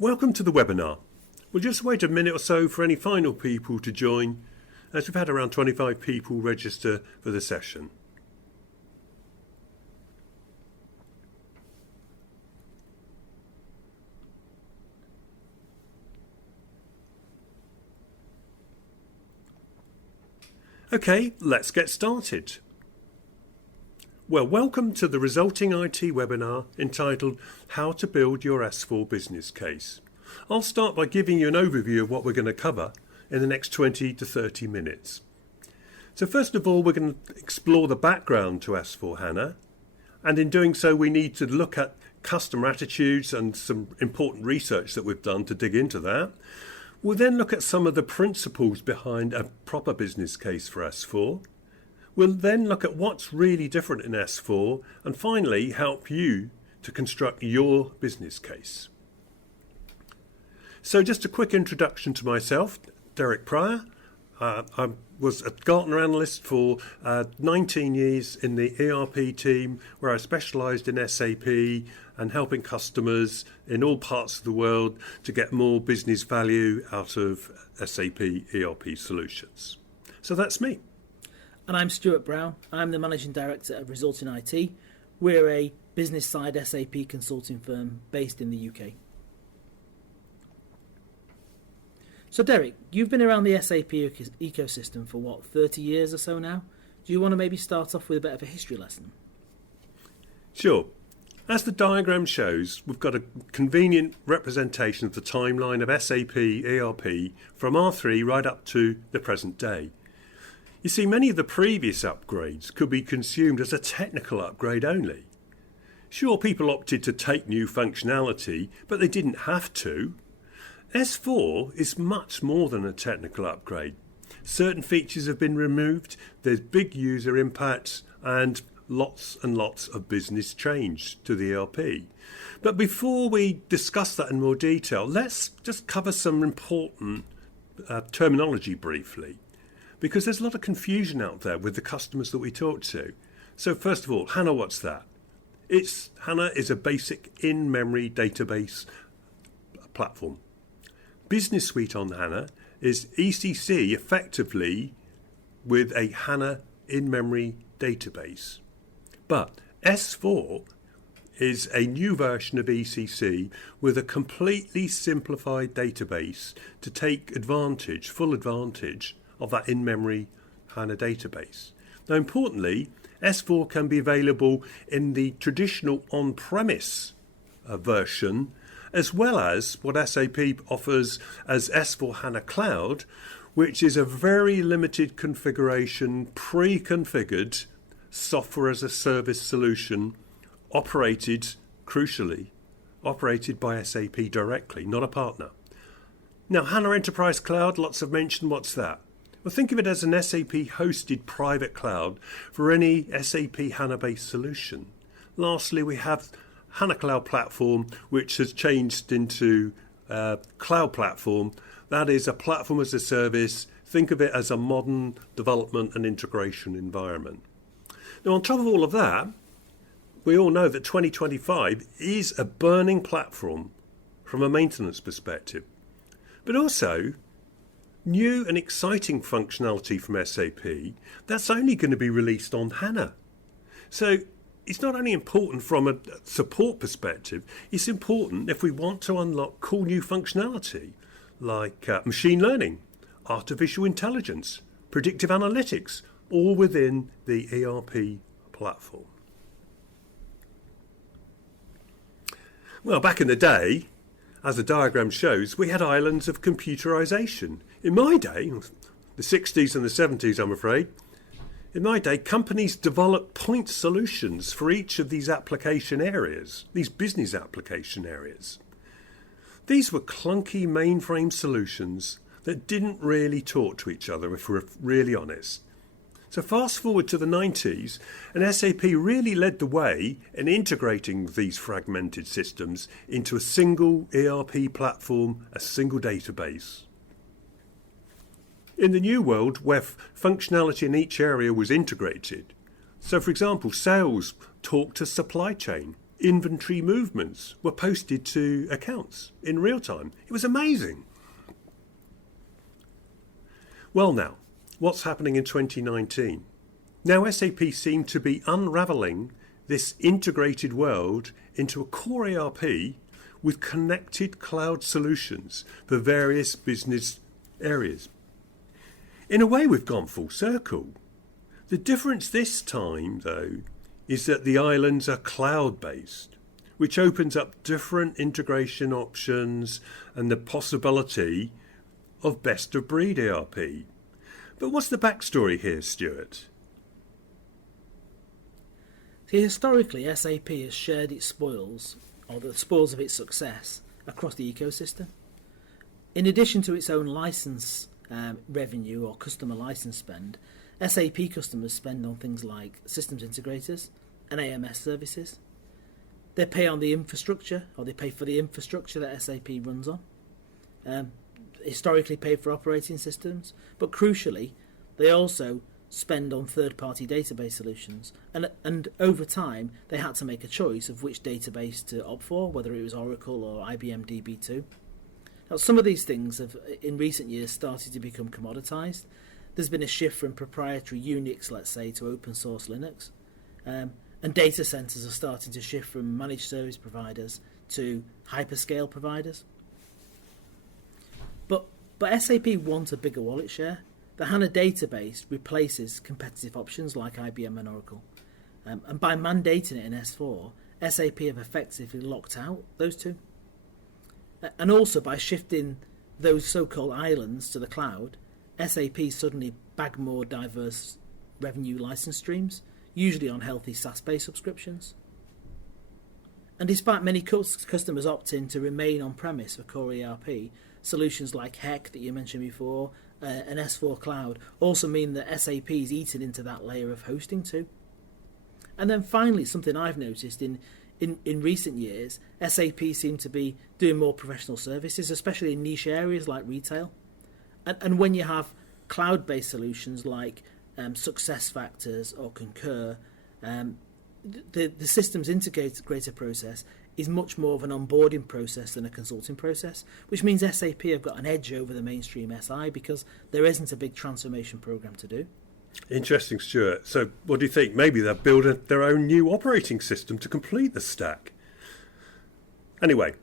Welcome to the webinar. We'll just wait a minute or so for any final people to join, as we've had around 25 people register for the session. Okay, let's get started. Well, welcome to the Resulting IT webinar entitled How to Build Your S4 Business Case. I'll start by giving you an overview of what we're going to cover in the next 20 to 30 minutes. So first of all, we're going to explore the background to S4 HANA, and in doing so we need to look at customer attitudes and some important research that we've done to dig into that. We'll then look at some of the principles behind a proper business case for S4. We'll then look at what's really different in S4 and finally help you to construct your business case. So just a quick introduction to myself, Derek Pryor. I was a Gartner Analyst for 19 years in the ERP team, where I specialised in SAP and helping customers in all parts of the world to get more business value out of SAP ERP solutions. So that's me. And I'm Stuart Browne. I'm the Managing Director of Resulting IT. We're a business side SAP consulting firm based in the UK. So Derek, you've been around the SAP ecosystem for what, 30 years or so now? Do you want to maybe start off with a bit of a history lesson? Sure. As the diagram shows, we've got a convenient representation of the timeline of SAP ERP from R3 right up to the present day. You see, many of the previous upgrades could be consumed as a technical upgrade only. Sure, people opted to take new functionality, but they didn't have to. S4 is much more than a technical upgrade. Certain features have been removed, there's big user impacts, and lots of business change to the ERP. But before we discuss that in more detail, let's just cover some important terminology briefly, because there's a lot of confusion out there with the customers that we talk to. So first of all, HANA, what's that? HANA is a basic in-memory database platform. Business Suite on HANA is ECC effectively with a HANA in-memory database. But S4 is a new version of ECC with a completely simplified database to take full advantage of that in-memory HANA database. Now, importantly, S4 can be available in the traditional on-premise version, as well as what SAP offers as S4 HANA Cloud, which is a very limited configuration, pre-configured software as a service solution, crucially, operated by SAP directly, not a partner. Now, HANA Enterprise Cloud, lots have mentioned, what's that? Well, think of it as an SAP-hosted private cloud for any SAP HANA-based solution. Lastly, we have HANA Cloud Platform, which has changed into Cloud Platform. That is a platform as a service. Think of it as a modern development and integration environment. Now, on top of all of that, we all know that 2025 is a burning platform from a maintenance perspective, but also new and exciting functionality from SAP that's only going to be released on HANA. So it's not only important from a support perspective, it's important if we want to unlock cool new functionality like machine learning, artificial intelligence, predictive analytics, all within the ERP platform. Well, back in the day, as the diagram shows, we had islands of computerization. In my day, the 60s and the 70s, I'm afraid, in my day, companies developed point solutions for each of these application areas, these business application areas. These were clunky mainframe solutions that didn't really talk to each other, if we're really honest. So fast forward to the 90s, and SAP really led the way in integrating these fragmented systems into a single ERP platform, a single database. In the new world, where functionality in each area was integrated, so for example, sales talk to supply chain, inventory movements were posted to accounts in real time. It was amazing. Well now, what's happening in 2019? Now SAP seem to be unravelling this integrated world into a core ERP with connected cloud solutions for various business areas. In a way, we've gone full circle. The difference this time, though, is that the islands are cloud-based, which opens up different integration options and the possibility of best-of-breed ERP. But what's the backstory here, Stuart? See, historically, SAP has shared its spoils, or the spoils of its success, across the ecosystem. In addition to its own license revenue or customer license spend, SAP customers spend on things like systems integrators and AMS services. They pay on the infrastructure, or they pay for the infrastructure that SAP runs on. Historically paid for operating systems, but crucially, they also spend on third-party database solutions. And over time, they had to make a choice of which database to opt for, whether it was Oracle or IBM DB2. Now, some of these things have, in recent years, started to become commoditized. There's been a shift from proprietary Unix, let's say, to open source Linux. And data centers are starting to shift from managed service providers to hyperscale providers. But SAP wants a bigger wallet share. The HANA database replaces competitive options like IBM and Oracle. And by mandating it in S4, SAP have effectively locked out those two. And also by shifting those so-called islands to the cloud, SAP suddenly bag more diverse revenue license streams, usually on healthy SaaS-based subscriptions. And despite many customers opting to remain on-premise for core ERP, solutions like HEC that you mentioned before, and S4 Cloud also mean that SAP is eaten into that layer of hosting too. And then finally, something I've noticed in recent years, SAP seem to be doing more professional services, especially in niche areas like retail. And when you have cloud-based solutions like SuccessFactors or Concur, the systems integrator process is much more of an onboarding process than a consulting process, which means SAP have got an edge over the mainstream SI because there isn't a big transformation program to do. Interesting, Stuart. So what do you think? Maybe they'll build their own new operating system to complete the stack. Anyway,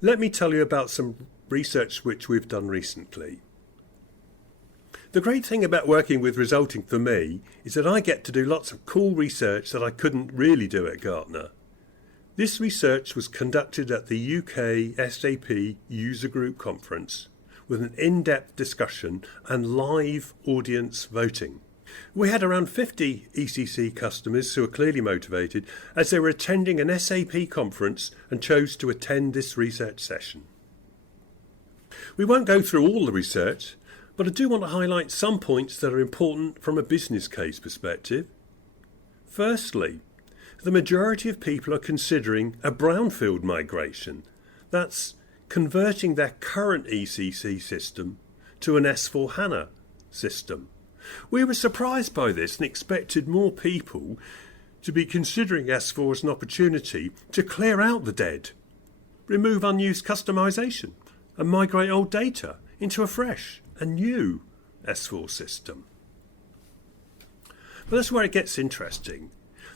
let me tell you about some research which we've done recently. The great thing about working with Resulting for me is that I get to do lots of cool research that I couldn't really do at Gartner. This research was conducted at the UK SAP User Group Conference with an in-depth discussion and live audience voting. We had around 50 ECC customers who were clearly motivated as they were attending an SAP conference and chose to attend this research session. We won't go through all the research, but I do want to highlight some points that are important from a business case perspective. Firstly, the majority of people are considering a brownfield migration. That's converting their current ECC system to an S4 HANA system. We were surprised by this and expected more people to be considering S4 as an opportunity to clear out the dead, remove unused customization, and migrate old data into a fresh and new S4 system. But that's where it gets interesting.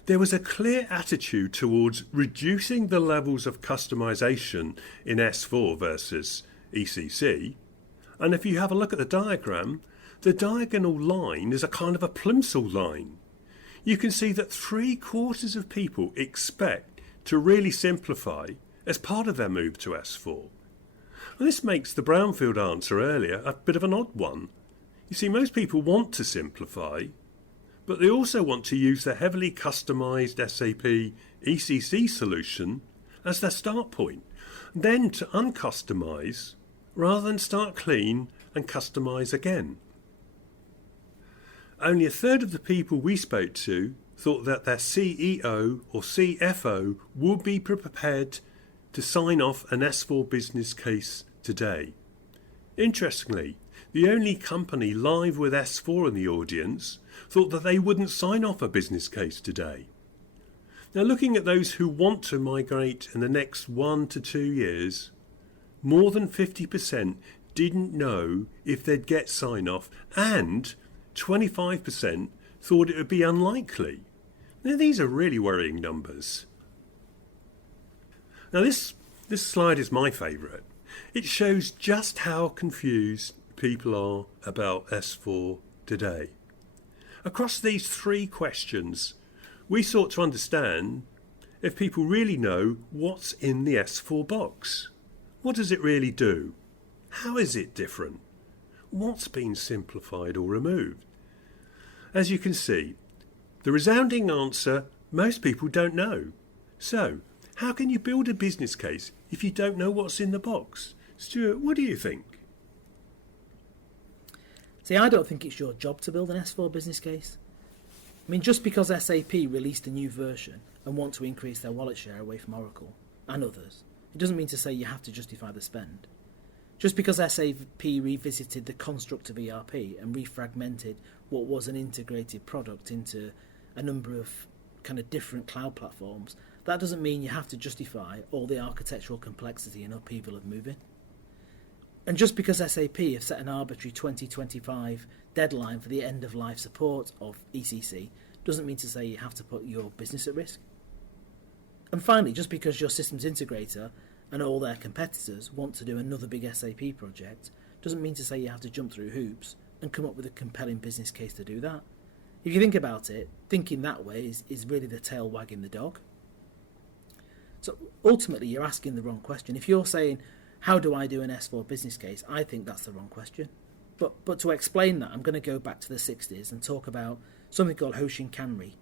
There was a clear attitude towards reducing the levels of customization in S4 versus ECC. And if you have a look at the diagram, the diagonal line is a kind of a plimsoll line. You can see that 3/4 of people expect to really simplify as part of their move to S4. And this makes the brownfield answer earlier a bit of an odd one. You see, most people want to simplify, but they also want to use their heavily customized SAP ECC solution as their start point, then to uncustomize rather than start clean and customize again. Only 1/3 of the people we spoke to thought that their CEO or CFO would be prepared to sign off an S4 business case today. Interestingly, the only company live with S4 in the audience thought that they wouldn't sign off a business case today. Now, looking at those who want to migrate in the next 1 to 2 years, more than 50% didn't know if they'd get sign-off, and 25% thought it would be unlikely. Now, these are really worrying numbers. Now, this slide is my favourite. It shows just how confused people are about S4 today. Across these 3 questions, we sought to understand if people really know what's in the S4 box. What does it really do? How is it different? What's been simplified or removed? As you can see, the resounding answer, most people don't know. So, how can you build a business case if you don't know what's in the box? Stuart, what do you think? See, I don't think it's your job to build an S4 business case. I mean, just because SAP released a new version and want to increase their wallet share away from Oracle and others, it doesn't mean to say you have to justify the spend. Just because SAP revisited the construct of ERP and refragmented what was an integrated product into a number of kind of different cloud platforms, that doesn't mean you have to justify all the architectural complexity and upheaval of moving. And just because SAP have set an arbitrary 2025 deadline for the end-of-life support of ECC doesn't mean to say you have to put your business at risk. And finally, just because your systems integrator and all their competitors want to do another big SAP project doesn't mean to say you have to jump through hoops and come up with a compelling business case to do that. If you think about it, thinking that way is really the tail wagging the dog. So ultimately, you're asking the wrong question. If you're saying, how do I do an S4 business case? I think that's the wrong question. But to explain that, I'm going to go back to the 60s and talk about something called Hoshin Camry,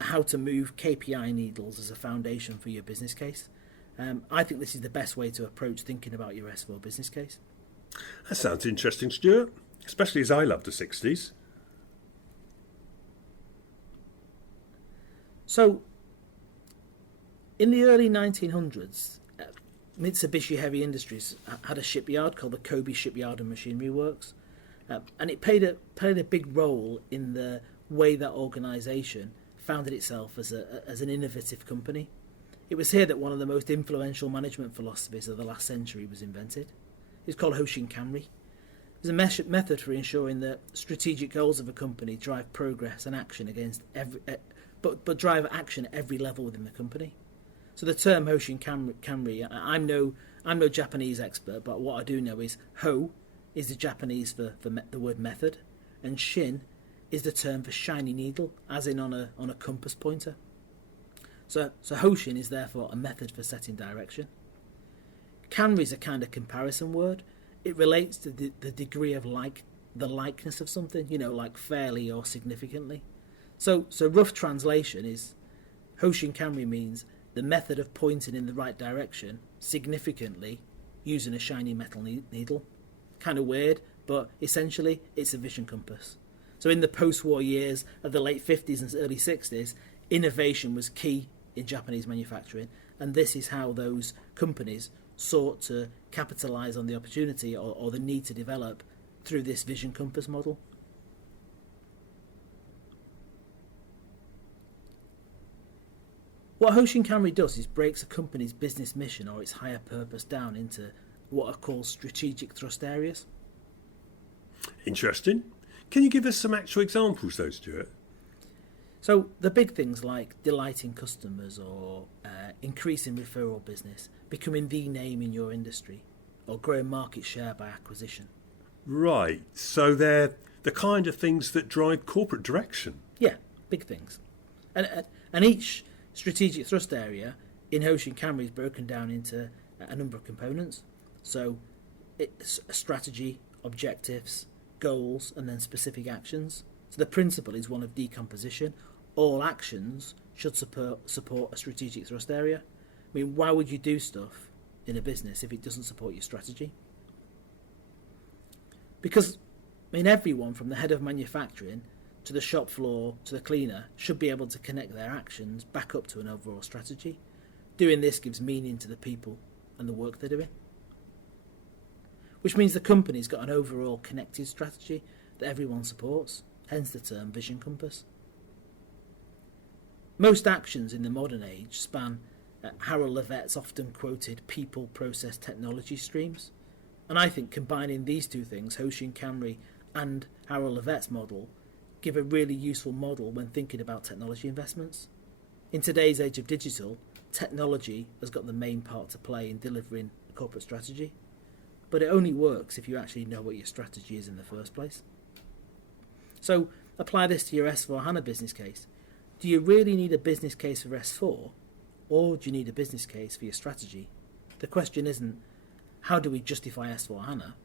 how to move KPI needles as a foundation for your business case. I think this is the best way to approach thinking about your S4 business case. That sounds interesting, Stuart, especially as I love the 60s. So, in the early 1900s, Mitsubishi Heavy Industries had a shipyard called the Kobe Shipyard and Machinery Works, and it played a big role in the way that organisation founded itself as an innovative company. It was here that one of the most influential management philosophies of the last century was invented. It's called Hoshin Camry. It's a method for ensuring that strategic goals of a company drive progress and action but drive action at every level within the company. So the term Hoshin Kanri, I'm no Japanese expert, but what I do know is Ho is the Japanese for the word method, and Shin is the term for shiny needle, as in on a compass pointer. So Hoshin is therefore a method for setting direction. Kanri is a kind of comparison word. It relates to the degree of the likeness of something, like fairly or significantly. So rough translation is Hoshin Kanri means the method of pointing in the right direction significantly using a shiny metal needle. Kind of weird, but essentially it's a vision compass. So in the post-war years of the late 50s and early 60s, innovation was key in Japanese manufacturing, and this is how those companies sought to capitalise on the opportunity or the need to develop through this vision compass model. What Hoshin Camry does is breaks a company's business mission or its higher purpose down into what are called strategic thrust areas. Interesting. Can you give us some actual examples though, Stuart? So the big things like delighting customers or increasing referral business, becoming the name in your industry, or growing market share by acquisition. Right, so they're the kind of things that drive corporate direction. Yeah, big things. And each strategic thrust area in Hoshin Camry is broken down into a number of components. So it's a strategy, objectives, goals, and then specific actions. So the principle is one of decomposition. All actions should support a strategic thrust area. I mean, why would you do stuff in a business if it doesn't support your strategy? Because, everyone from the head of manufacturing to the shop floor to the cleaner should be able to connect their actions back up to an overall strategy. Doing this gives meaning to the people and the work they're doing. Which means the company's got an overall connected strategy that everyone supports, hence the term vision compass. Most actions in the modern age span Harold Levette's often quoted people, process, technology streams. And I think combining these two things, Hoshin Camry and Harold Levette's model, give a really useful model when thinking about technology investments. In today's age of digital, technology has got the main part to play in delivering a corporate strategy. But it only works if you actually know what your strategy is in the first place. So apply this to your S4 HANA business case. Do you really need a business case for S4, or do you need a business case for your strategy? The question isn't, how do we justify S4 HANA?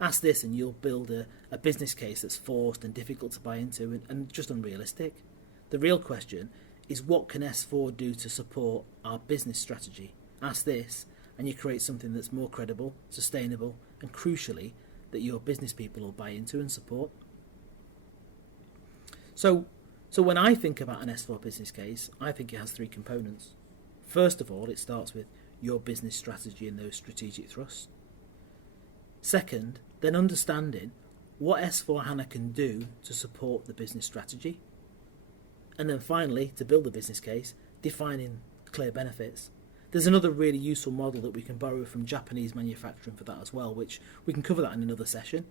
Ask this and you'll build a business case that's forced and difficult to buy into and just unrealistic. The real question is, what can S4 do to support our business strategy? Ask this and you create something that's more credible, sustainable, and crucially, that your business people will buy into and support. So when I think about an S4 business case, I think it has three components. First of all, it starts with your business strategy and those strategic thrusts. Second, then understanding what S4 HANA can do to support the business strategy. And then finally, to build the business case, defining clear benefits. There's another really useful model that we can borrow from Japanese manufacturing for that as well, which we can cover that in another session.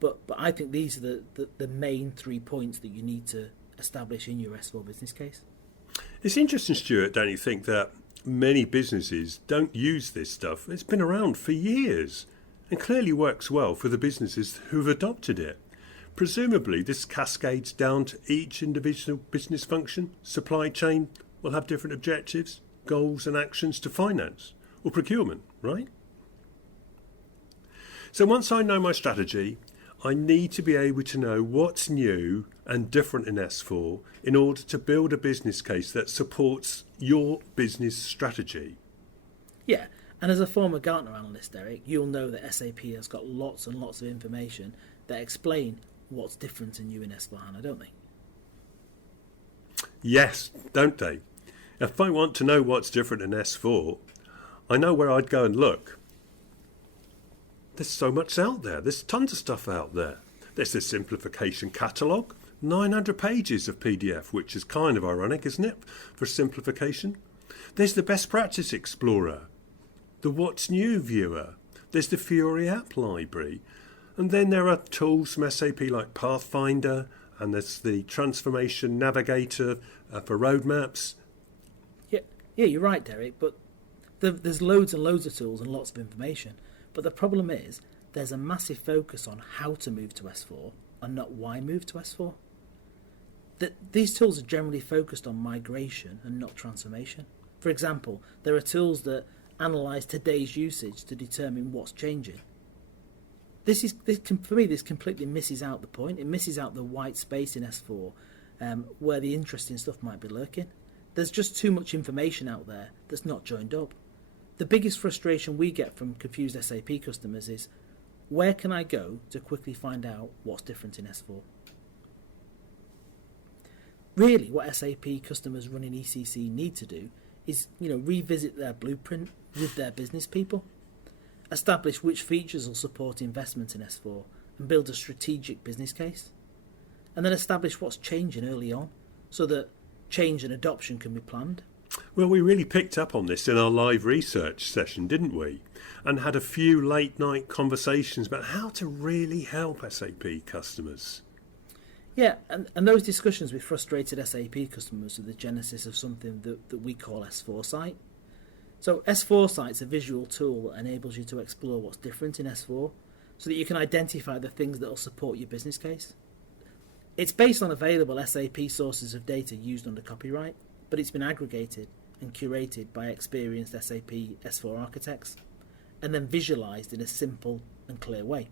But I think these are the main 3 points that you need to establish in your S4 business case. It's interesting, Stuart, don't you think, that many businesses don't use this stuff? It's been around for years and clearly works well for the businesses who've adopted it. Presumably this cascades down to each individual business function. Supply chain will have different objectives, goals and actions to finance or procurement, right? So once I know my strategy, I need to be able to know what's new and different in S4 in order to build a business case that supports your business strategy. Yeah, and as a former Gartner analyst, Derek, you'll know that SAP has got lots and lots of information that explain what's different in you in S4 HANA, don't they? Yes, don't they? If I want to know what's different in S4, I know where I'd go and look. There's so much out there. There's tons of stuff out there. There's the simplification catalogue, 900 pages of PDF, which is kind of ironic, isn't it, for simplification? There's the best practice explorer, the what's new viewer. There's the Fiori app library. And then there are tools from SAP like Pathfinder, and there's the transformation navigator for roadmaps. Yeah, you're right, Derek, but there's loads and loads of tools and lots of information. But the problem is there's a massive focus on how to move to S4 and not why move to S4. These tools are generally focused on migration and not transformation. For example, there are tools that analyse today's usage to determine what's changing. For me, this completely misses out the point. It misses out the white space in S4 where the interesting stuff might be lurking. There's just too much information out there that's not joined up. The biggest frustration we get from confused SAP customers is, where can I go to quickly find out what's different in S4? Really, what SAP customers running ECC need to do is, revisit their blueprint with their business people, establish which features will support investment in S4, and build a strategic business case, and then establish what's changing early on so that change and adoption can be planned. Well, we really picked up on this in our live research session, didn't we? And had a few late night conversations about how to really help SAP customers. Yeah, and those discussions with frustrated SAP customers are the genesis of something that we call S4 Site. So S4 Site's a visual tool that enables you to explore what's different in S4 so that you can identify the things that will support your business case. It's based on available SAP sources of data used under copyright, but it's been aggregated and curated by experienced SAP S4 architects and then visualized in a simple and clear way.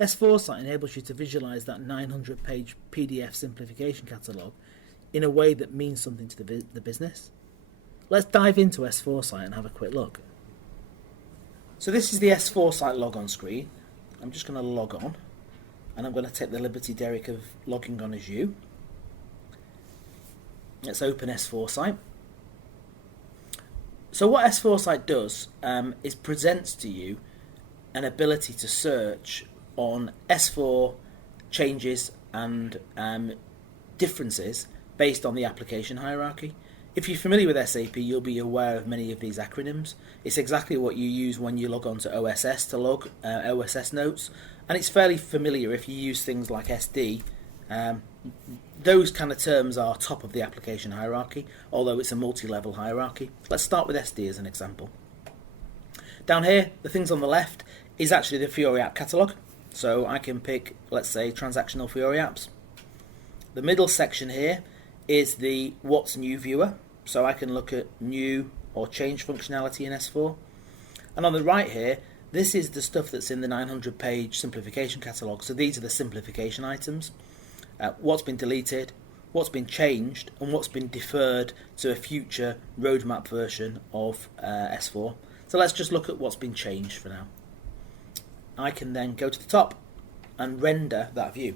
S4 Site enables you to visualize that 900-page PDF simplification catalog in a way that means something to the business. Let's dive into S4 Site and have a quick look. So this is the S4 Site logon screen. I'm just going to log on, and I'm going to take the liberty, Derek, of logging on as you. Let's open S4 Site. So what S4 Site does is presents to you an ability to search on S4 changes and differences based on the application hierarchy. If you're familiar with SAP, you'll be aware of many of these acronyms. It's exactly what you use when you log on to OSS to log OSS notes, and it's fairly familiar if you use things like SD. Those kind of terms are top of the application hierarchy, although it's a multi-level hierarchy. Let's start with SD as an example. Down here, the things on the left is actually the Fiori app catalogue. So I can pick, let's say, transactional Fiori apps. The middle section here is the What's New viewer. So I can look at new or change functionality in S4. And on the right here, this is the stuff that's in the 900-page simplification catalogue. So these are the simplification items. What's been deleted, what's been changed, and what's been deferred to a future roadmap version of S4. So let's just look at what's been changed for now. I can then go to the top and render that view.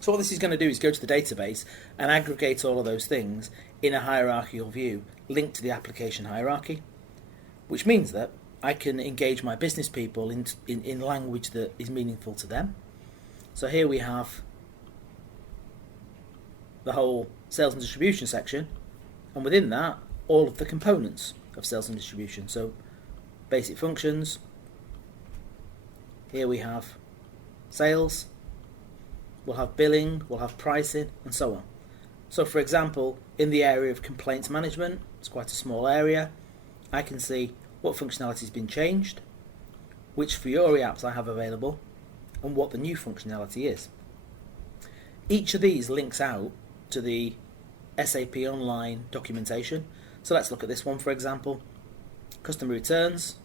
So what this is going to do is go to the database and aggregate all of those things in a hierarchical view linked to the application hierarchy, which means that I can engage my business people in language that is meaningful to them. So here we have the whole sales and distribution section, and within that all of the components of sales and distribution. So basic functions, here we have sales, we'll have billing, we'll have pricing, and so on. So for example, in the area of complaints management, it's quite a small area, I can see what functionality has been changed, which Fiori apps I have available, and what the new functionality is. Each of these links out to the SAP online documentation. So let's look at this one, for example. Customer returns,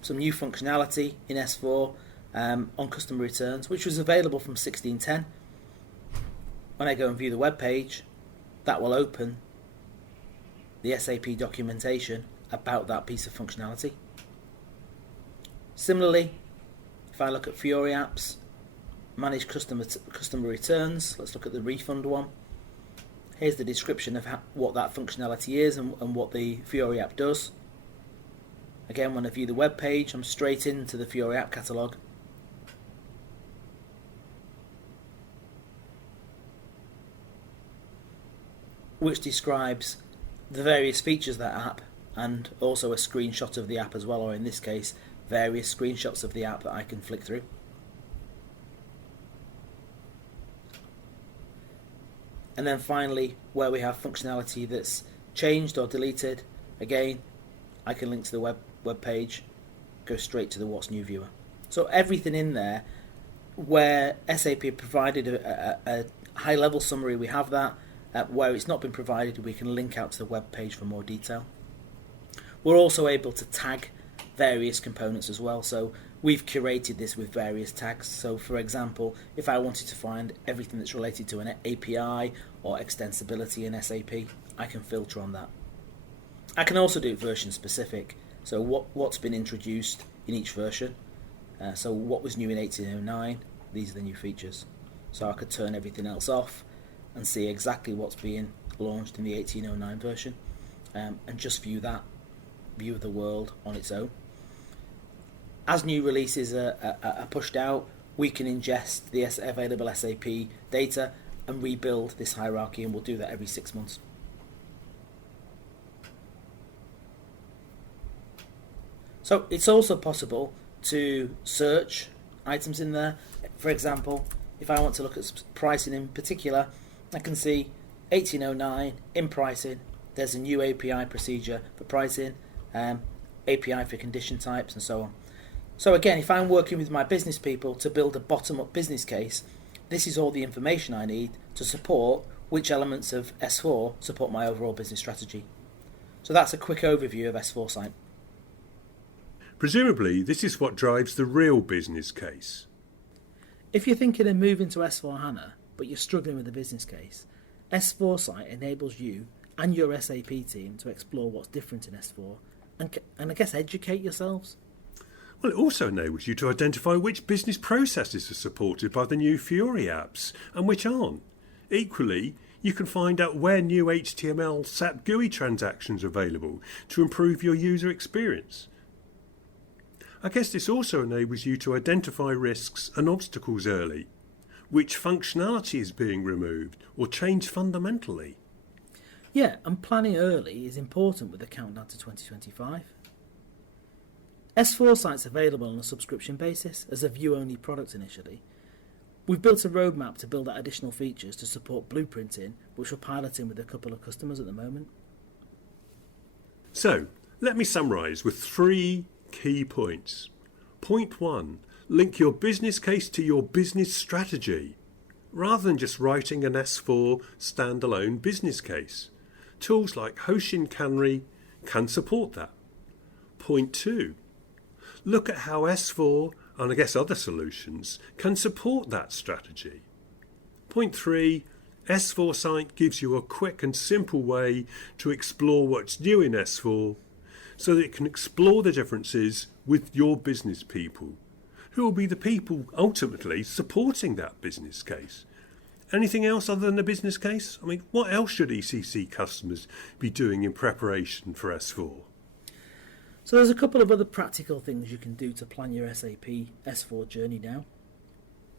some new functionality in S4 on customer returns, which was available from 1610. When I go and view the web page, that will open the SAP documentation about that piece of functionality. Similarly, if I look at Fiori apps, manage customer returns, let's look at the refund one. Here's the description of what that functionality is and what the Fiori app does. Again, when I view the web page, I'm straight into the Fiori app catalogue. Which describes the various features of that app and also a screenshot of the app as well, or in this case, various screenshots of the app that I can flick through. And then finally, where we have functionality that's changed or deleted, again, I can link to the web page, go straight to the What's New viewer. So everything in there, where SAP provided a high-level summary, we have that. Where it's not been provided, we can link out to the web page for more detail. We're also able to tag various components as well. So we've curated this with various tags. So for example, if I wanted to find everything that's related to an API or extensibility in SAP, I can filter on that. I can also do version specific. So what's been introduced in each version. So what was new in 1809, these are the new features. So I could turn everything else off and see exactly what's being launched in the 1809 version, and just view that view of the world on its own. As new releases are pushed out, we can ingest the available SAP data and rebuild this hierarchy, and we'll do that every 6 months. So it's also possible to search items in there. For example, if I want to look at pricing in particular, I can see 1809 in pricing. There's a new API procedure for pricing, API for condition types, and so on. So again, if I'm working with my business people to build a bottom-up business case, this is all the information I need to support which elements of S4 support my overall business strategy. So that's a quick overview of S4 Site. Presumably, this is what drives the real business case. If you're thinking of moving to S4 HANA, but you're struggling with the business case, S4 Site enables you and your SAP team to explore what's different in S4 and I guess educate yourselves. Well, it also enables you to identify which business processes are supported by the new Fiori apps and which aren't. Equally, you can find out where new HTML SAP GUI transactions are available to improve your user experience. I guess this also enables you to identify risks and obstacles early. which functionality is being removed or changed fundamentally. Yeah, and planning early is important with the countdown to 2025. S4 site's available on a subscription basis as a view-only product initially. We've built a roadmap to build out additional features to support blueprinting, which we're piloting with a couple of customers at the moment. So, let me summarise with 3 key points. Point 1, link your business case to your business strategy, rather than just writing an S4 standalone business case. Tools like Hoshin Kanri can support that. Point 2, look at how S4 and I guess other solutions can support that strategy. Point 3, S4 Site gives you a quick and simple way to explore what's new in S4 so that it can explore the differences with your business people, who will be the people ultimately supporting that business case. Anything else other than a business case? I mean, what else should ECC customers be doing in preparation for S4? So there's a couple of other practical things you can do to plan your SAP S4 journey now.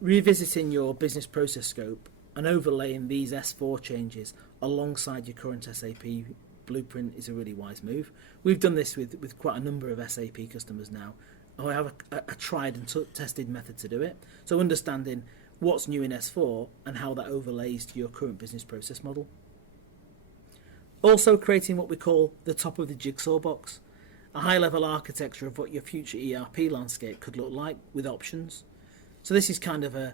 Revisiting your business process scope and overlaying these S4 changes alongside your current SAP blueprint is a really wise move. We've done this with quite a number of SAP customers now. I have a tried and tested method to do it. So understanding what's new in S4 and how that overlays to your current business process model. Also creating what we call the top of the jigsaw box, a high-level architecture of what your future ERP landscape could look like with options. So this is kind of a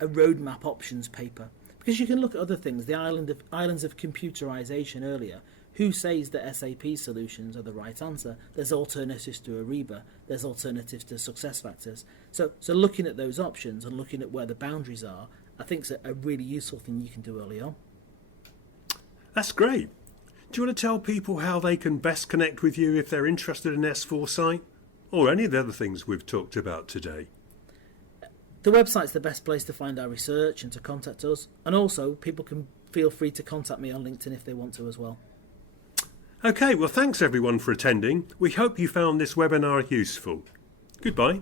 roadmap options paper, because you can look at other things, the islands of computerization earlier. Who says that SAP solutions are the right answer? There's alternatives to Ariba, there's alternatives to SuccessFactors. So looking at those options and looking at where the boundaries are, I think is a really useful thing you can do early on. That's great. Do you want to tell people how they can best connect with you if they're interested in S4 Site or any of the other things we've talked about today? The website's the best place to find our research and to contact us. And also, people can feel free to contact me on LinkedIn if they want to as well. Okay, well, thanks everyone for attending. We hope you found this webinar useful. Goodbye.